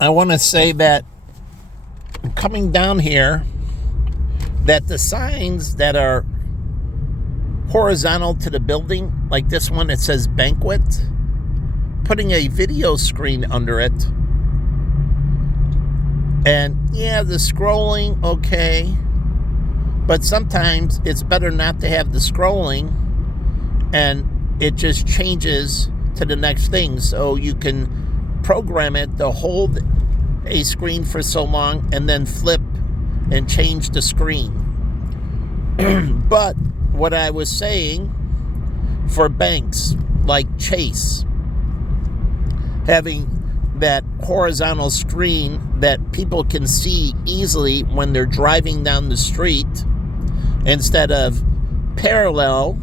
I want to say that coming down here, that the signs that are horizontal to the building, like this one, it says banquet, putting a video screen under it. And yeah, the scrolling, okay. But sometimes it's better not to have the scrolling, and it just changes to the next thing. So you can program it to hold a screen for so long and then flip and change the screen. But what I was saying, for banks like Chase, having that horizontal screen that people can see easily when they're driving down the street instead of parallel,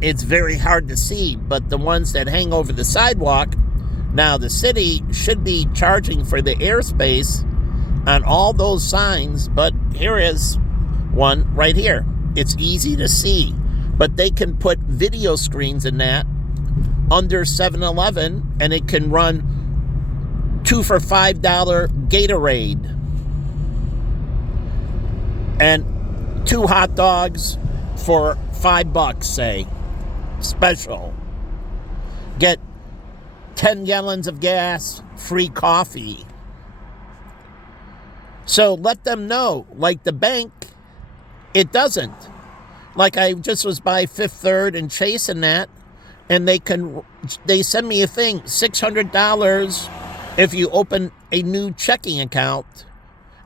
it's very hard to see. But the ones that hang over the sidewalk, now the city should be charging for the airspace on all those signs, but here is one right here. It's easy to see, but they can put video screens in that under 7-Eleven, and it can run 2 for $5 Gatorade and 2 hot dogs for $5, say, special. Get 10 gallons of gas, free coffee. So let them know. Like the bank, it doesn't. Like I just was by Fifth Third and Chase and that, and they send me a thing, $600 if you open a new checking account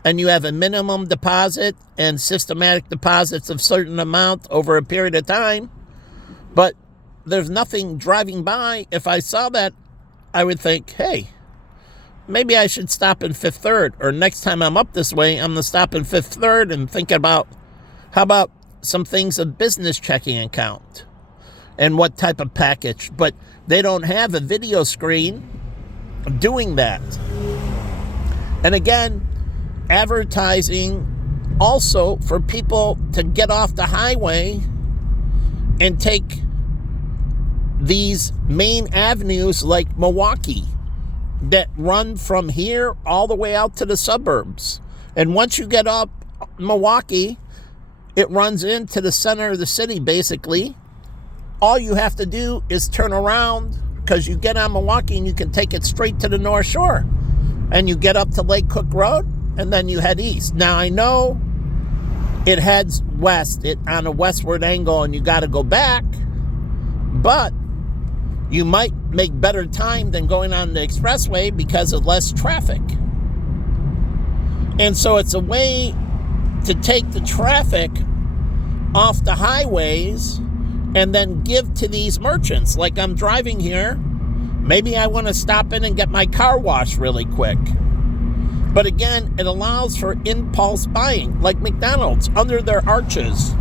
and you have a minimum deposit and systematic deposits of certain amount over a period of time. But there's nothing driving by. If I saw that, I would think, hey, maybe I should stop in Fifth Third, or next time I'm up this way, I'm going to stop in Fifth Third and think about, how about some things, a business checking account and what type of package. But they don't have a video screen doing that. And again, advertising also for people to get off the highway and take these main avenues like Milwaukee that run from here all the way out to the suburbs. And once you get up Milwaukee, it runs into the center of the city, basically. All you have to do is turn around, because you get on Milwaukee and you can take it straight to the North Shore. And you get up to Lake Cook Road, and then you head east. Now, I know it heads west, on a westward angle, and you got to go back. But you might make better time than going on the expressway because of less traffic. And so it's a way to take the traffic off the highways and then give to these merchants. Like I'm driving here, maybe I want to stop in and get my car washed really quick. But again, it allows for impulse buying, like McDonald's under their arches.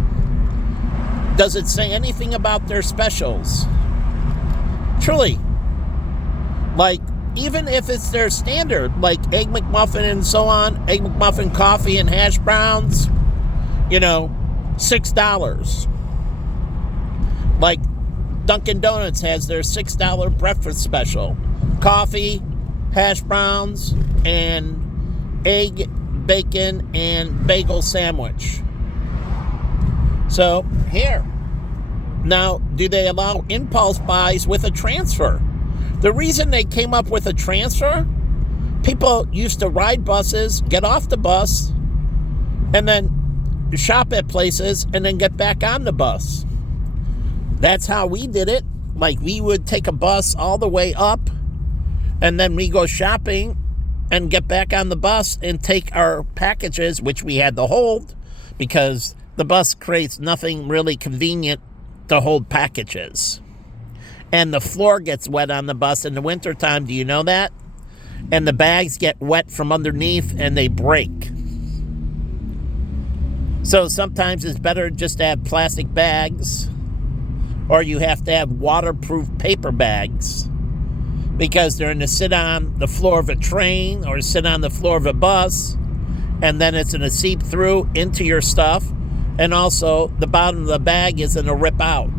Does it say anything about their specials? Truly, like, even if it's their standard, like Egg McMuffin and so on, Egg McMuffin coffee and hash browns, $6. Like Dunkin' Donuts has their $6 breakfast special. Coffee, hash browns, and egg, bacon, and bagel sandwich. So, here. Now, do they allow impulse buys with a transfer? The reason they came up with a transfer, people used to ride buses, get off the bus, and then shop at places, and then get back on the bus. That's how we did it. Like, we would take a bus all the way up, and then we go shopping and get back on the bus and take our packages, which we had to hold, because the bus creates nothing really convenient to hold packages. And the floor gets wet on the bus in the wintertime. Do you know that? And the bags get wet from underneath and they break. So sometimes it's better just to have plastic bags, or you have to have waterproof paper bags, because they're going to sit on the floor of a train or sit on the floor of a bus, and then it's going to seep through into your stuff. And also, the bottom of the bag is going to rip out.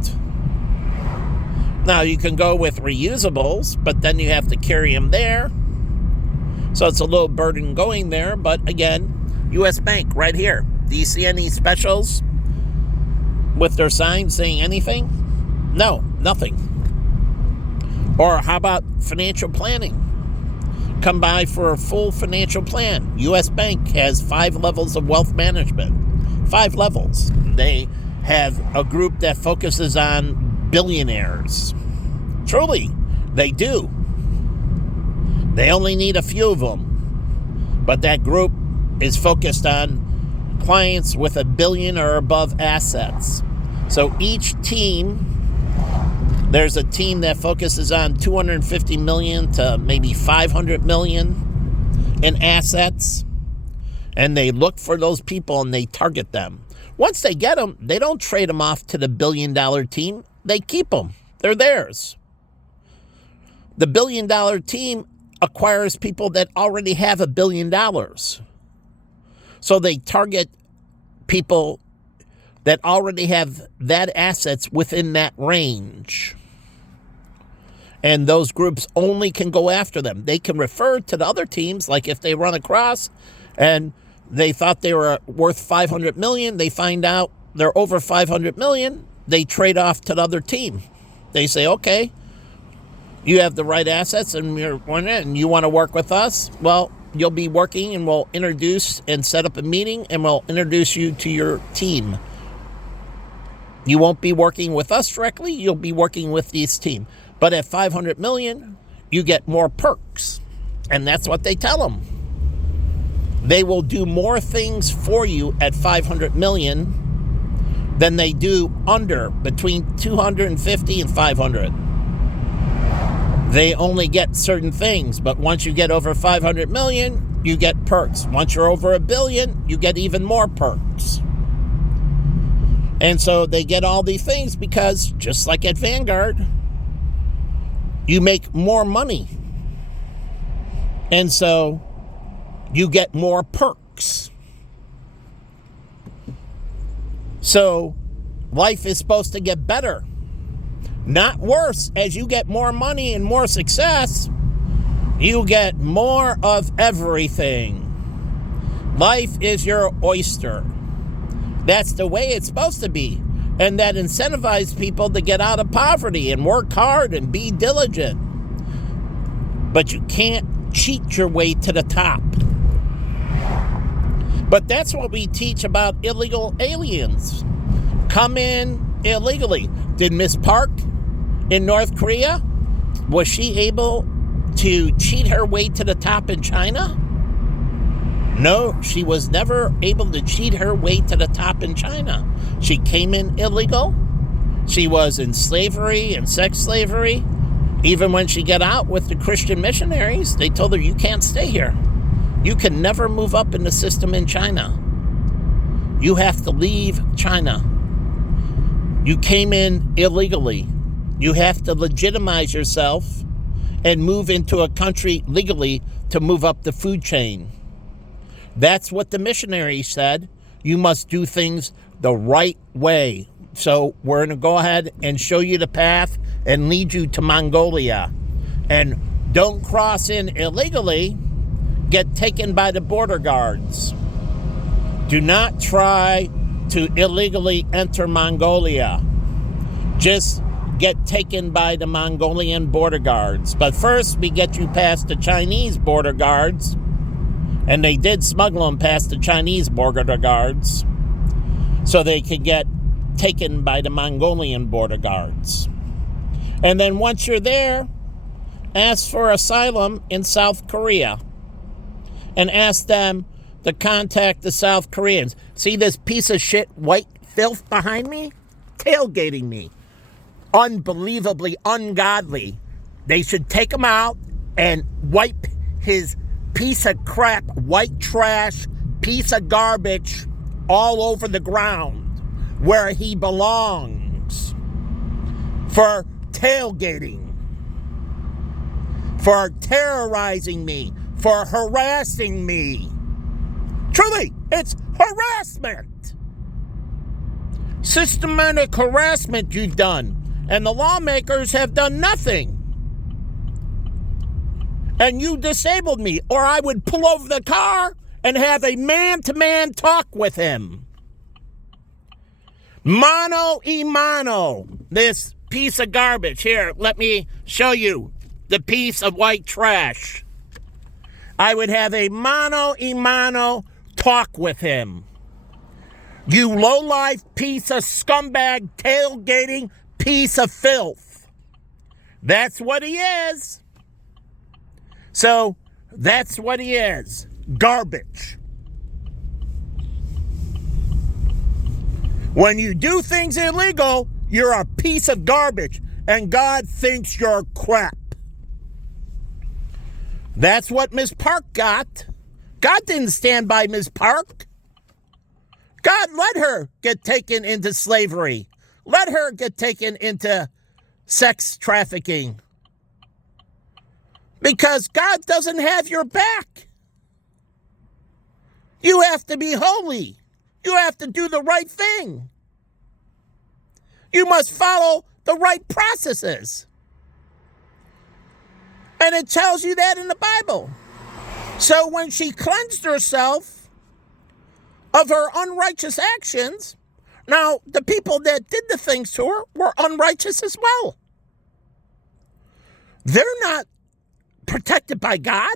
Now, you can go with reusables, but then you have to carry them there. So it's a little burden going there. But again, U.S. Bank right here. Do you see any specials with their signs saying anything? No, nothing. Or how about financial planning? Come by for a full financial plan. U.S. Bank has 5 levels of wealth management. 5 levels. They have a group that focuses on billionaires. Truly, they do. They only need a few of them. But that group is focused on clients with $1 billion or above assets. So each team, there's a team that focuses on 250 million to maybe 500 million in assets. And they look for those people and they target them. Once they get them, they don't trade them off to the $1 billion team. They keep them. They're theirs. The $1 billion team acquires people that already have $1 billion. So they target people that already have that assets within that range. And those groups only can go after them. They can refer to the other teams, like if they run across and they thought they were worth 500 million, they find out they're over 500 million, they trade off to the other team. They say, okay, you have the right assets and you want to work with us? Well, you'll be working and we'll introduce and set up a meeting and we'll introduce you to your team. You won't be working with us directly, you'll be working with this team. But at 500 million, you get more perks. And that's what they tell them. They will do more things for you at 500 million than they do under, between 250 and 500. They only get certain things, but once you get over 500 million, you get perks. Once you're over $1 billion, you get even more perks. And so they get all these things because, just like at Vanguard, you make more money. And so you get more perks. So life is supposed to get better, not worse. As you get more money and more success, you get more of everything. Life is your oyster. That's the way it's supposed to be. And that incentivizes people to get out of poverty and work hard and be diligent. But you can't cheat your way to the top. But that's what we teach about illegal aliens. Come in illegally. Did Miss Park in North Korea, was she able to cheat her way to the top in China? No, she was never able to cheat her way to the top in China. She came in illegal. She was in slavery and sex slavery. Even when she got out with the Christian missionaries, they told her, you can't stay here. You can never move up in the system in China. You have to leave China. You came in illegally. You have to legitimize yourself and move into a country legally to move up the food chain. That's what the missionaries said. You must do things the right way. So we're going to go ahead and show you the path and lead you to Mongolia. And don't cross in illegally. Get taken by the border guards. Do not try to illegally enter Mongolia. Just get taken by the Mongolian border guards. But first, we get you past the Chinese border guards. And they did smuggle them past the Chinese border guards so they could get taken by the Mongolian border guards. And then once you're there, ask for asylum in South Korea. And ask them to contact the South Koreans. See this piece of shit white filth behind me? Tailgating me. Unbelievably ungodly. They should take him out and wipe his piece of crap, white trash, piece of garbage all over the ground where he belongs. For tailgating. For terrorizing me. For harassing me. Truly, it's harassment. Systematic harassment you've done. and the lawmakers have done nothing. And you disabled me, or I would pull over the car and have a man-to-man talk with him. Mano y mano, this piece of garbage. Here, let me show you the piece of white trash. I would have a mano y mano talk with him. You low-life piece of scumbag, tailgating piece of filth. That's what he is. So, that's what he is. Garbage. When you do things illegal, you're a piece of garbage, and God thinks you're crap. That's what Ms. Park got. God didn't stand by Ms. Park. God let her get taken into slavery. Let her get taken into sex trafficking. Because God doesn't have your back. You have to be holy. You have to do the right thing. You must follow the right processes. And it tells you that in the Bible. So when she cleansed herself of her unrighteous actions, now the people that did the things to her were unrighteous as well. They're not protected by God,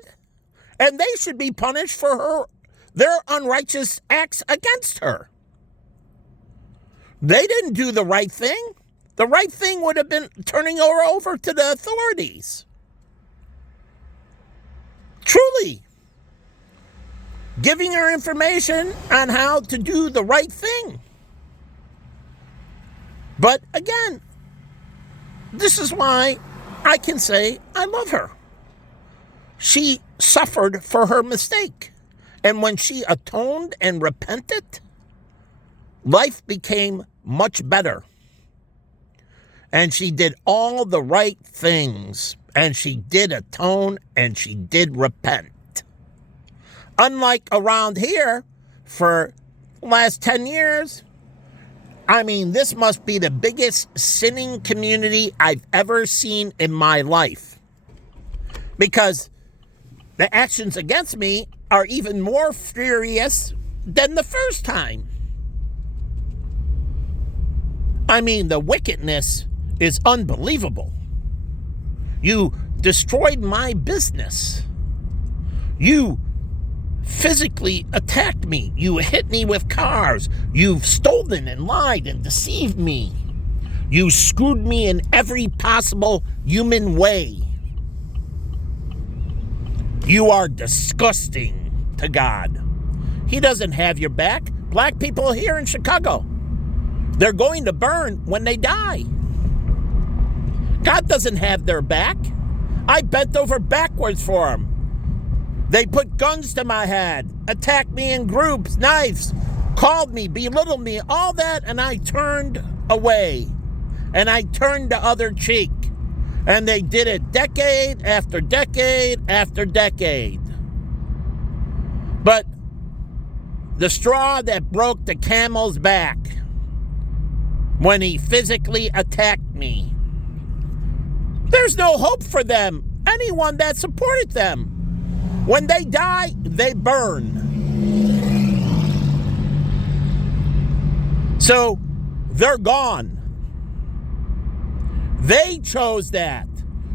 and they should be punished for their unrighteous acts against her. They didn't do the right thing. The right thing would have been turning her over to the authorities. Truly. Giving her information on how to do the right thing. But again, this is why I can say I love her. She suffered for her mistake. And when she atoned and repented, life became much better. And she did all the right things. And she did atone and she did repent. Unlike around here, for the last 10 years, I mean, this must be the biggest sinning community I've ever seen in my life. Because the actions against me are even more furious than the first time. I mean, the wickedness is unbelievable. You destroyed my business. You physically attacked me. You hit me with cars. You've stolen and lied and deceived me. You screwed me in every possible human way. You are disgusting to God. He doesn't have your back. Black people here in Chicago, they're going to burn when they die. God doesn't have their back. I bent over backwards for them. They put guns to my head, attacked me in groups, knives, called me, belittled me, all that, and I turned away. And I turned the other cheek. And they did it decade after decade after decade. But the straw that broke the camel's back, when he physically attacked me, there's no hope for them. Anyone that supported them. When they die, they burn. So, they're gone. They chose that.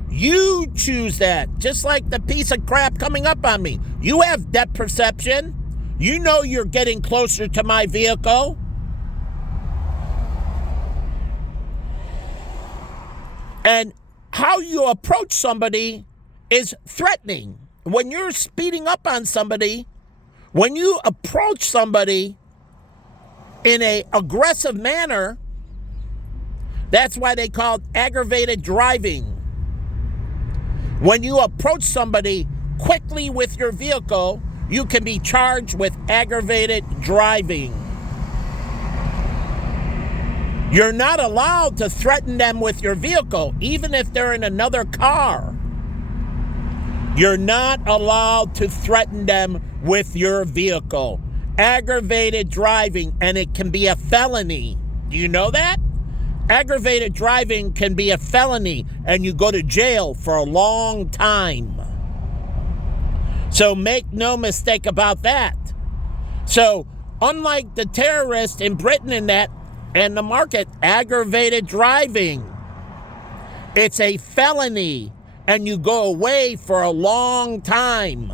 You choose that. Just like the piece of crap coming up on me. You have depth perception. You know you're getting closer to my vehicle. And how you approach somebody is threatening. When you're speeding up on somebody, when you approach somebody in an aggressive manner, that's why they call it aggravated driving. When you approach somebody quickly with your vehicle, you can be charged with aggravated driving. You're not allowed to threaten them with your vehicle, even if they're in another car. You're not allowed to threaten them with your vehicle. Aggravated driving, and it can be a felony. Do you know that? Aggravated driving can be a felony, and you go to jail for a long time. So make no mistake about that. So unlike the terrorists in Britain and the market, aggravated driving, it's a felony, and you go away for a long time.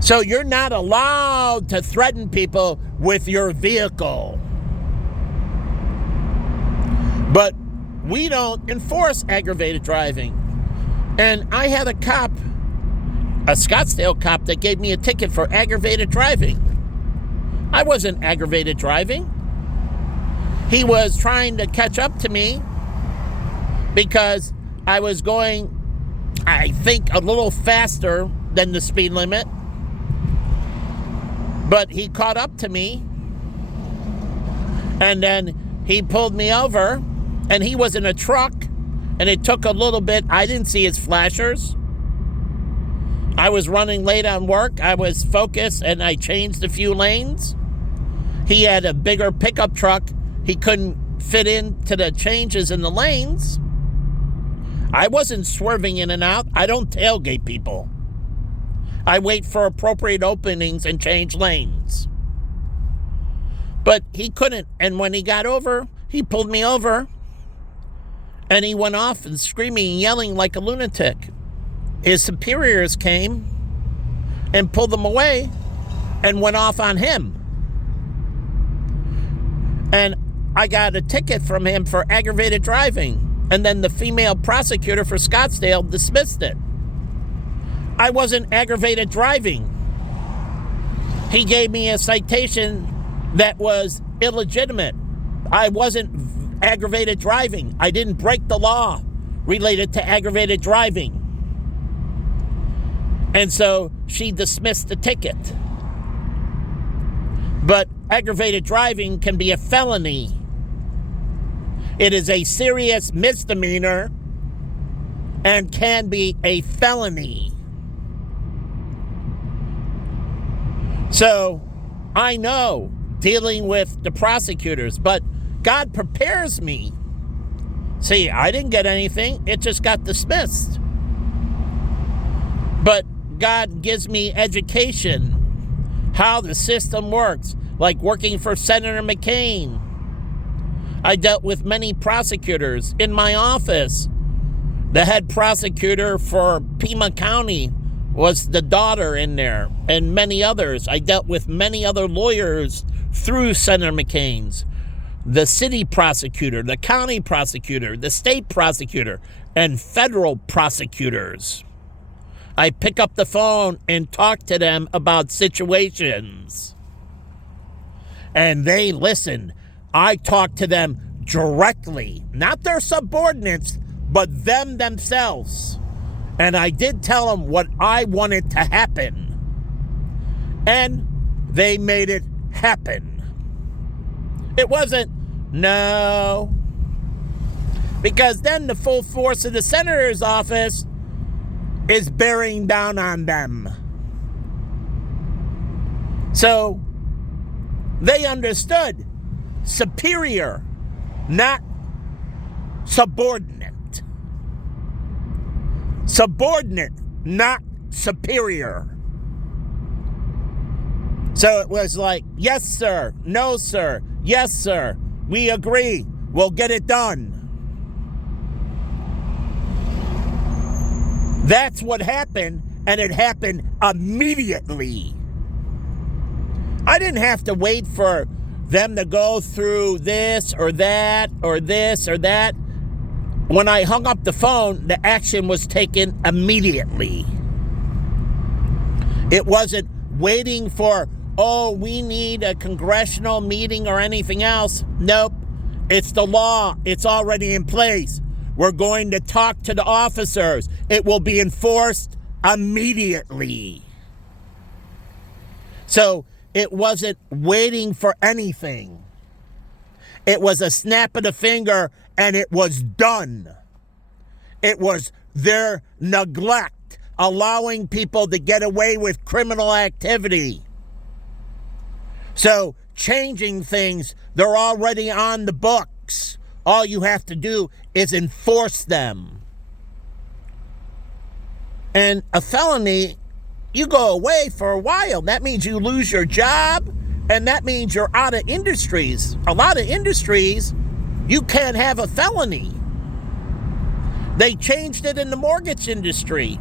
So you're not allowed to threaten people with your vehicle. But we don't enforce aggravated driving. And I had a cop, a Scottsdale cop, that gave me a ticket for aggravated driving. I wasn't aggravated driving. He was trying to catch up to me because I was going, I think, a little faster than the speed limit. But he caught up to me, and then he pulled me over, and he was in a truck, and it took a little bit. I didn't see his flashers. I was running late on work. I was focused, and I changed a few lanes. He had a bigger pickup truck. He couldn't fit into the changes in the lanes. I wasn't swerving in and out. I don't tailgate people. I wait for appropriate openings and change lanes. But he couldn't. And when he got over, he pulled me over. And he went off and screaming and yelling like a lunatic. His superiors came and pulled him away and went off on him. And I got a ticket from him for aggravated driving. And then the female prosecutor for Scottsdale dismissed it. I wasn't aggravated driving. He gave me a citation that was illegitimate. I wasn't aggravated driving. I didn't break the law related to aggravated driving. And so she dismissed the ticket. But aggravated driving can be a felony. It is a serious misdemeanor and can be a felony. So I know dealing with the prosecutors, but God prepares me. See, I didn't get anything. It just got dismissed. But God gives me education, how the system works, like working for Senator McCain. I dealt with many prosecutors in my office. The head prosecutor for Pima County was the daughter in there, and many others. I dealt with many other lawyers through Senator McCain's. The city prosecutor, the county prosecutor, the state prosecutor, and federal prosecutors. I pick up the phone and talk to them about situations. And they listen. I talk to them directly, not their subordinates, but them themselves. And I did tell them what I wanted to happen. And they made it happen. It wasn't, no. Because then the full force of the senator's office is bearing down on them. So they understood superior, not subordinate. Subordinate, not superior. So it was like, yes, sir. No, sir. Yes, sir. We agree. We'll get it done. That's what happened, and it happened immediately. I didn't have to wait for them to go through this or that or this or that. When I hung up the phone, the action was taken immediately. It wasn't waiting for, oh, we need a congressional meeting or anything else. Nope. It's the law. It's already in place. We're going to talk to the officers. It will be enforced immediately. So it wasn't waiting for anything. It was a snap of the finger, and it was done. It was their neglect, allowing people to get away with criminal activity. So changing things, they're already on the books. books. All you have to do is enforce them. And a felony, you go away for a while. That means you lose your job, and that means you're out of industries. A lot of industries, you can't have a felony. They changed it in the mortgage industry.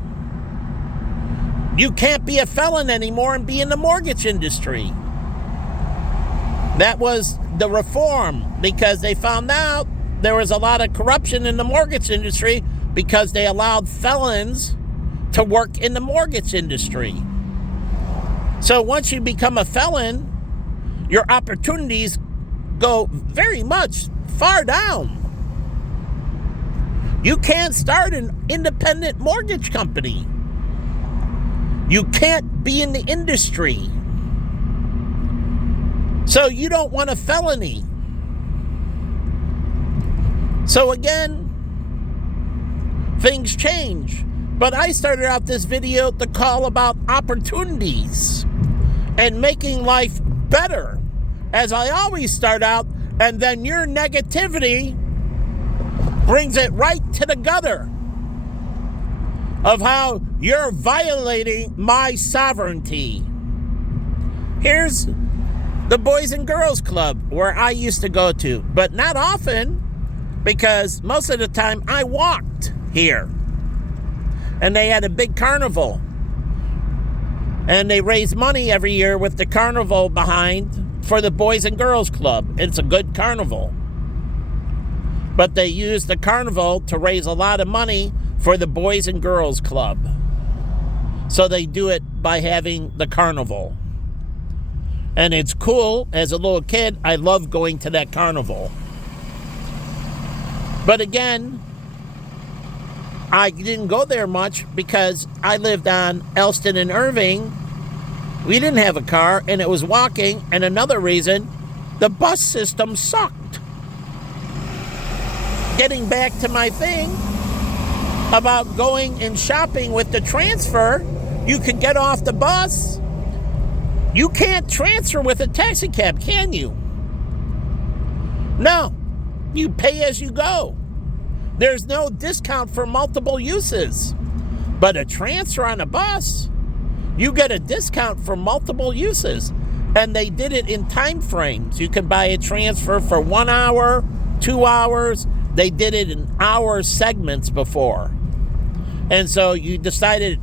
You can't be a felon anymore and be in the mortgage industry. That was the reform, because they found out there was a lot of corruption in the mortgage industry because they allowed felons to work in the mortgage industry. So once you become a felon, your opportunities go very much far down. You can't start an independent mortgage company. You can't be in the industry. So you don't want a felony. So again, things change. But I started out this video to call about opportunities and making life better, as I always start out, and then your negativity brings it right to the gutter of how you're violating my sovereignty. Here's the Boys and Girls Club where I used to go to, but not often, because most of the time I walked here. And they had a big carnival. And they raise money every year with the carnival behind for the Boys and Girls Club. It's a good carnival. But they use the carnival to raise a lot of money for the Boys and Girls Club. So they do it by having the carnival. And it's cool. As a little kid, I loved going to that carnival. But again, I didn't go there much because I lived on Elston and Irving. We didn't have a car, and it was walking. And another reason, the bus system sucked. Getting back to my thing about going and shopping with the transfer, you can get off the bus. You can't transfer with a taxi cab, can you? No, you pay as you go. There's no discount for multiple uses. But a transfer on a bus, you get a discount for multiple uses. And they did it in time frames. You can buy a transfer for 1 hour, 2 hours. They did it in hour segments before. And so you decided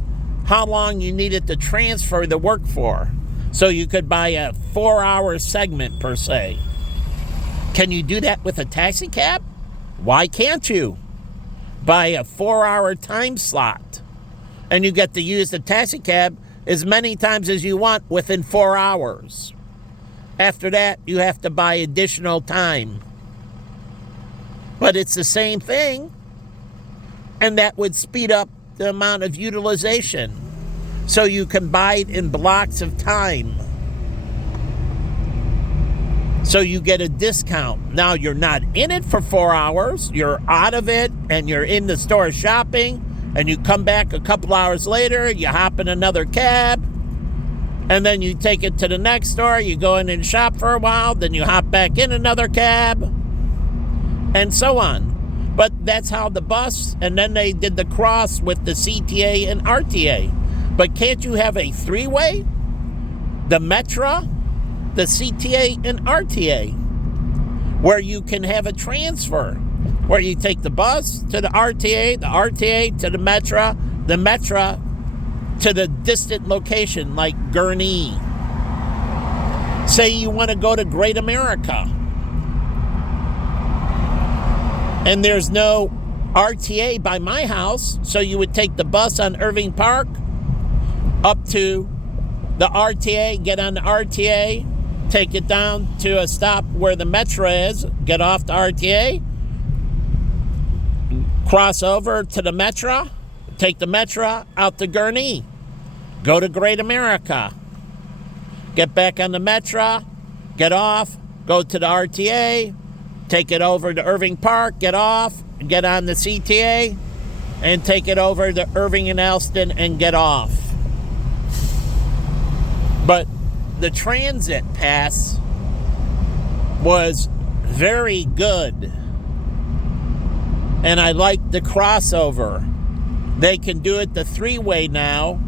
how long you needed to transfer the work for. So you could buy a 4-hour segment per se. Can you do that with a taxi cab? Why can't you? Buy a 4-hour time slot. And you get to use the taxi cab as many times as you want within 4 hours. After that, you have to buy additional time. But it's the same thing. And that would speed up the amount of utilization. So you can buy it in blocks of time. So you get a discount. Now you're not in it for 4 hours. You're out of it and you're in the store shopping. And you come back a couple hours later. You hop in another cab. And then you take it to the next store. You go in and shop for a while. Then you hop back in another cab. And so on. But that's how the bus. And then they did the cross with the CTA and RTA. But can't you have a three-way? The Metro, the CTA, and RTA, where you can have a transfer, where you take the bus to the RTA to the Metro to the distant location like Gurnee. Say you want to go to Great America, and there's no RTA by my house, so you would take the bus on Irving Park up to the RTA, get on the RTA, take it down to a stop where the Metro is, get off the RTA, cross over to the Metro, take the Metro out to Gurnee, go to Great America, get back on the Metro, get off, go to the RTA, take it over to Irving Park, get off, get on the CTA, and take it over to Irving and Elston and get off. But the transit pass was very good. And I like the crossover. They can do it the 3-way now,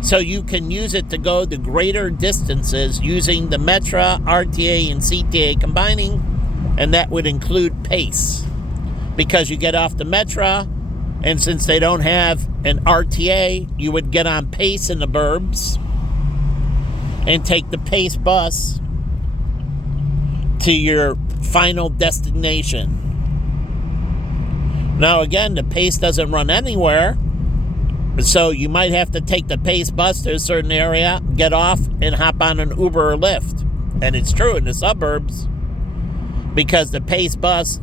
so you can use it to go the greater distances using the Metra, RTA, and CTA combining, and that would include pace. Because you get off the Metra, and since they don't have an RTA, you would get on pace in the burbs and take the pace bus to your final destination. Now again, the pace doesn't run anywhere, so you might have to take the pace bus to a certain area, get off, and hop on an Uber or Lyft. And it's true in the suburbs, because the pace bus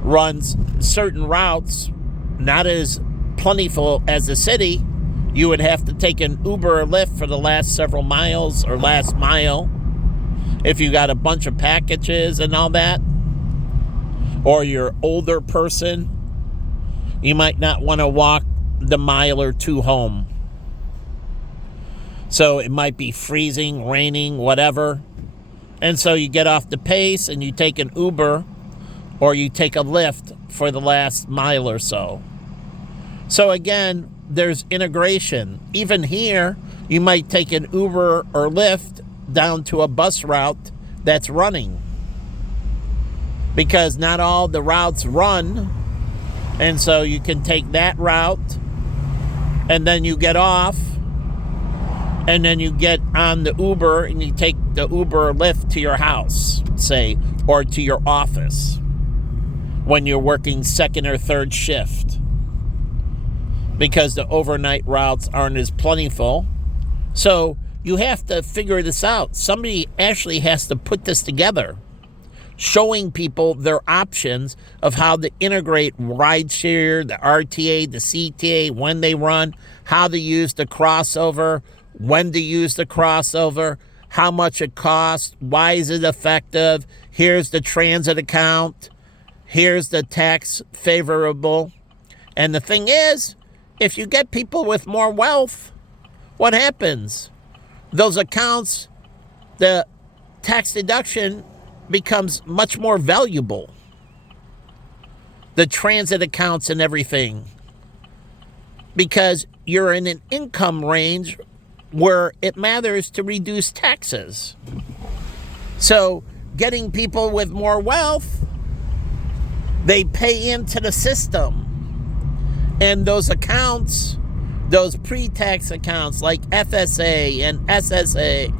runs certain routes, not as plentiful as the city. You would have to take an Uber or Lyft for the last several miles or last mile if you got a bunch of packages and all that. Or you're an older person, you might not want to walk the mile or two home. So it might be freezing, raining, whatever. And so you get off the pace and you take an Uber or you take a Lyft for the last mile or so. So again, there's integration. Even here, you might take an Uber or Lyft down to a bus route that's running, because not all the routes run, and so you can take that route, and then you get off, and then you get on the Uber, and you take the Uber or Lyft to your house, say, or to your office when you're working second or third shift, because the overnight routes aren't as plentiful. So you have to figure this out. Somebody actually has to put this together, showing people their options of how to integrate rideshare, the RTA, the CTA, when they run, how to use the crossover, when to use the crossover, how much it costs, why is it effective, here's the transit account, here's the tax favorable. And the thing is, if you get people with more wealth, what happens? Those accounts, the tax deduction becomes much more valuable. The transit accounts and everything. Because you're in an income range where it matters to reduce taxes. So getting people with more wealth, they pay into the system. And those accounts, those pre-tax accounts like FSA and SSA,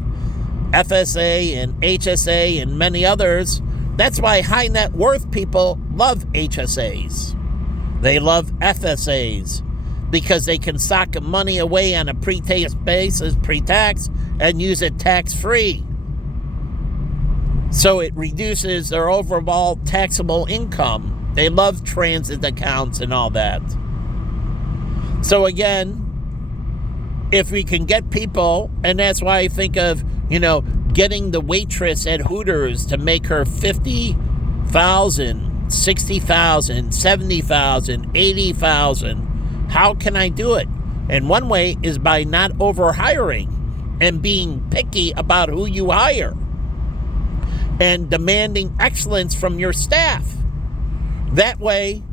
FSA and HSA and many others, that's why high net worth people love HSAs. They love FSAs because they can sock money away on a pre-tax basis, pre-tax, and use it tax-free. So it reduces their overall taxable income. They love transit accounts and all that. So again, if we can get people, and that's why I think of, getting the waitress at Hooters to make her $50,000, $60,000, $70,000, $80,000. How can I do it? And one way is by not over-hiring and being picky about who you hire and demanding excellence from your staff. That way,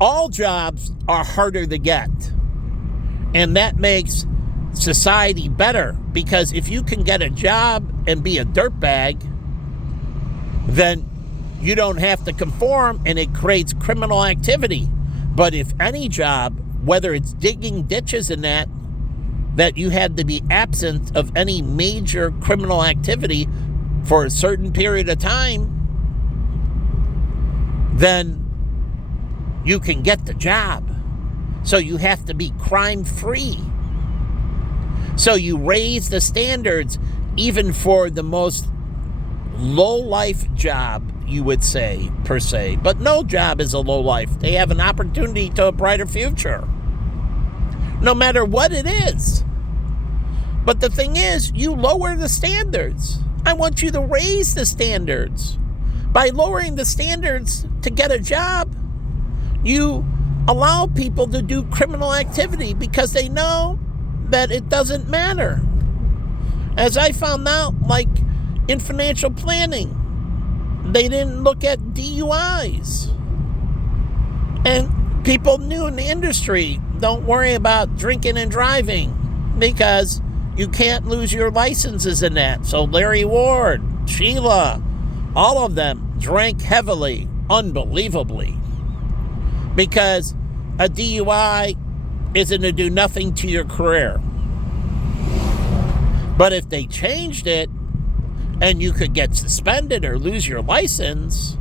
all jobs are harder to get. And that makes society better, because if you can get a job and be a dirtbag, then you don't have to conform, and it creates criminal activity. But if any job, whether it's digging ditches and that you had to be absent of any major criminal activity for a certain period of time, then you can get the job. So you have to be crime-free. So you raise the standards even for the most low-life job, you would say, per se. But no job is a low-life. They have an opportunity to a brighter future, no matter what it is. But the thing is, you lower the standards. I want you to raise the standards. By lowering the standards to get a job, you allow people to do criminal activity because they know that it doesn't matter. As I found out, like in financial planning, they didn't look at DUIs. And people new in the industry don't worry about drinking and driving because you can't lose your licenses in that. So Larry Ward, Sheila, all of them drank heavily, unbelievably, because a DUI isn't to do nothing to your career. But if they changed it and you could get suspended or lose your license,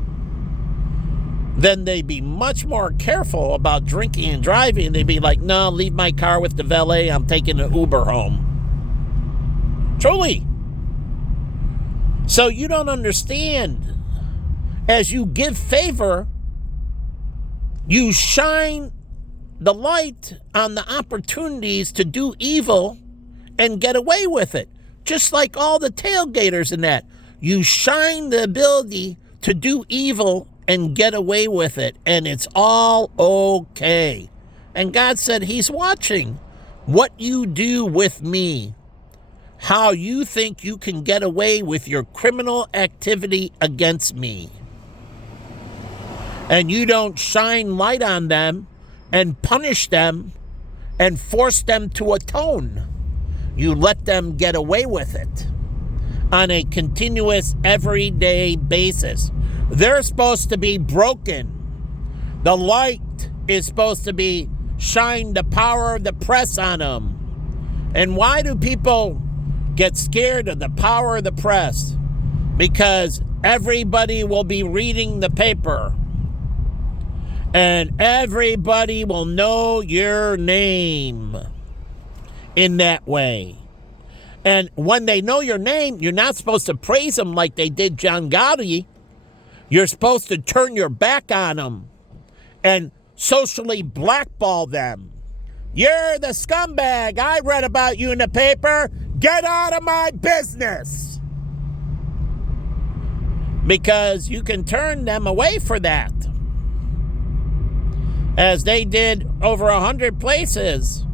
then they'd be much more careful about drinking and driving. They'd be like, no, leave my car with the valet. I'm taking an Uber home. Truly. So you don't understand. As you give favor, you shine the light on the opportunities to do evil and get away with it. Just like all the tailgaters in that. You shine the ability to do evil and get away with it. And it's all okay. And God said he's watching what you do with me. How you think you can get away with your criminal activity against me. And you don't shine light on them and punish them and force them to atone. You let them get away with it on a continuous, everyday basis. They're supposed to be broken. The light is supposed to be shine the power of the press on them. And why do people get scared of the power of the press? Because everybody will be reading the paper. And everybody will know your name in that way. And when they know your name, you're not supposed to praise them like they did John Gotti. You're supposed to turn your back on them and socially blackball them. You're the scumbag. I read about you in the paper. Get out of my business. Because you can turn them away for that. As they did over 100 places.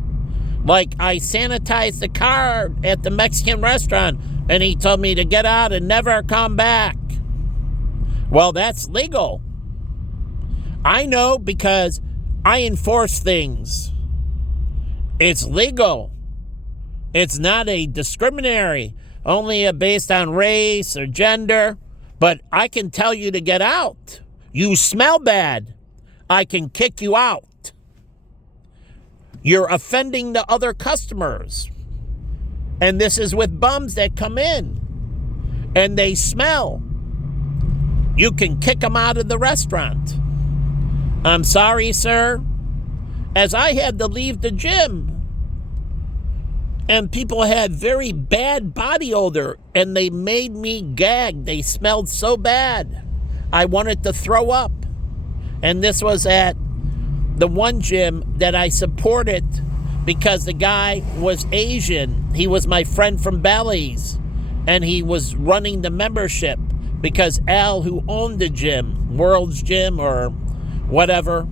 Like I sanitized the car at the Mexican restaurant and he told me to get out and never come back. Well, that's legal. I know because I enforce things. It's legal. It's not a discriminatory, only based on race or gender. But I can tell you to get out. You smell bad. I can kick you out. You're offending the other customers. And this is with bums that come in and they smell. You can kick them out of the restaurant. I'm sorry, sir. As I had to leave the gym and people had very bad body odor and they made me gag. They smelled so bad. I wanted to throw up. And this was at the one gym that I supported because the guy was Asian. He was my friend from Bally's, and he was running the membership because Al, who owned the gym, World's Gym or whatever,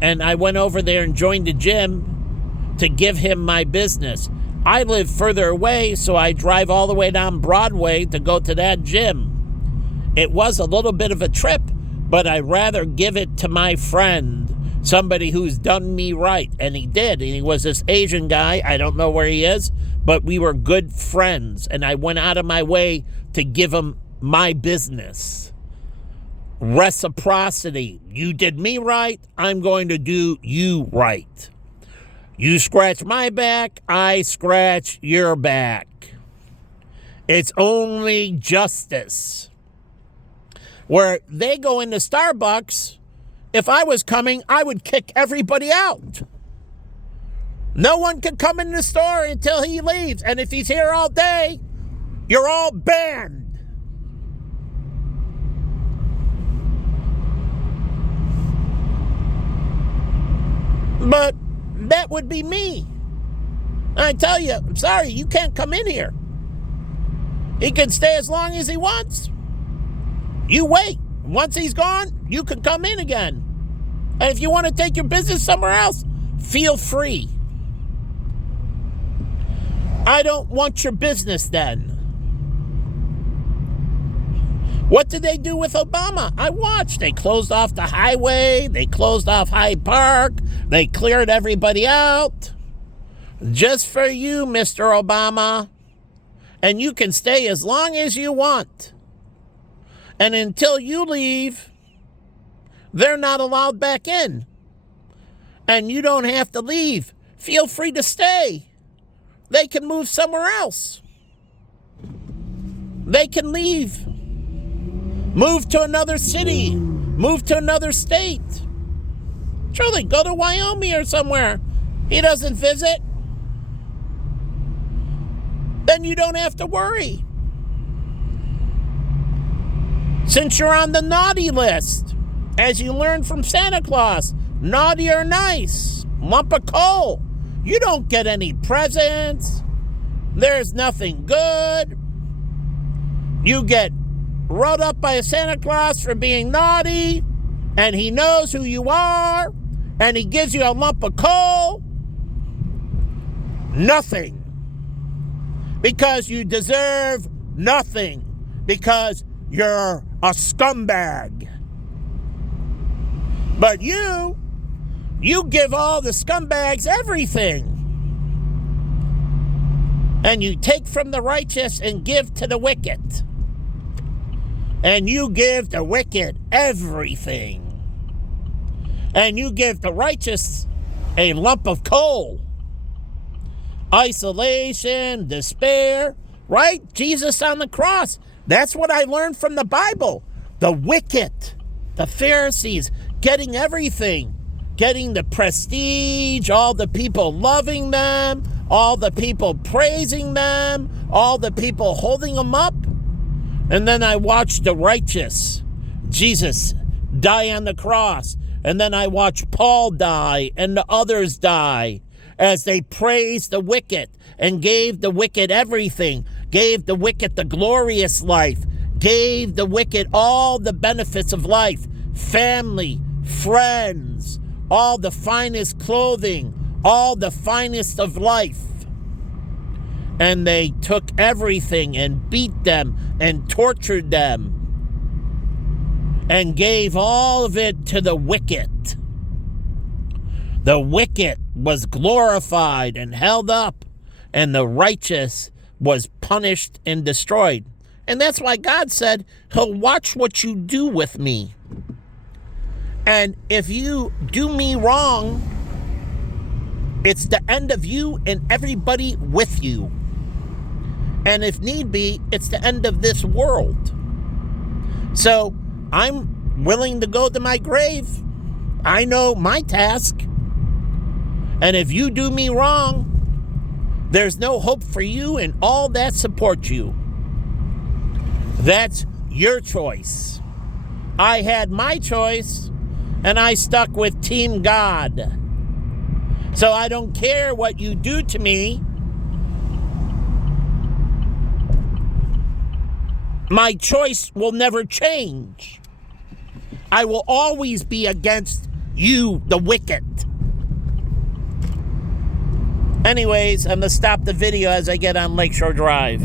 and I went over there and joined the gym to give him my business. I live further away, so I drive all the way down Broadway to go to that gym. It was a little bit of a trip, but I'd rather give it to my friend, somebody who's done me right. And he did. And he was this Asian guy. I don't know where he is, but we were good friends. And I went out of my way to give him my business. Reciprocity. You did me right. I'm going to do you right. You scratch my back. I scratch your back. It's only justice. Where they go into Starbucks, if I was coming, I would kick everybody out. No one can come in the store until he leaves. And if he's here all day, you're all banned. But that would be me. I tell you, I'm sorry, you can't come in here. He can stay as long as he wants. You wait. Once he's gone, you can come in again. And if you want to take your business somewhere else, feel free. I don't want your business then. What did they do with Obama? I watched. They closed off the highway. They closed off Hyde Park. They cleared everybody out. Just for you, Mr. Obama. And you can stay as long as you want. And until you leave, they're not allowed back in. And you don't have to leave. Feel free to stay. They can move somewhere else. They can leave. Move to another city. Move to another state. Truly, go to Wyoming or somewhere. He doesn't visit. Then you don't have to worry. Since you're on the naughty list, as you learned from Santa Claus, naughty or nice, lump of coal. You don't get any presents. There's nothing good. You get wrote up by a Santa Claus for being naughty, and he knows who you are, and he gives you a lump of coal. Nothing. Because you deserve nothing. Because you're a scumbag. But you give all the scumbags everything. And you take from the righteous and give to the wicked. And you give the wicked everything. And you give the righteous a lump of coal. Isolation, despair, right? Jesus on the cross. That's what I learned from the Bible. The wicked, the Pharisees, getting everything. Getting the prestige, all the people loving them, all the people praising them, all the people holding them up. And then I watched the righteous, Jesus, die on the cross. And then I watched Paul die and the others die as they praised the wicked and gave the wicked everything, gave the wicked the glorious life, gave the wicked all the benefits of life, family, friends, all the finest clothing, all the finest of life. And they took everything and beat them and tortured them and gave all of it to the wicked. The wicked was glorified and held up, and the righteous was punished and destroyed. And that's why God said, he'll watch what you do with me. And if you do me wrong, it's the end of you and everybody with you. And if need be, it's the end of this world. So I'm willing to go to my grave. I know my task. And if you do me wrong, there's no hope for you and all that support you. That's your choice. I had my choice, and I stuck with Team God. So I don't care what you do to me. My choice will never change. I will always be against you, the wicked. Anyways, I'm going to stop the video as I get on Lakeshore Drive.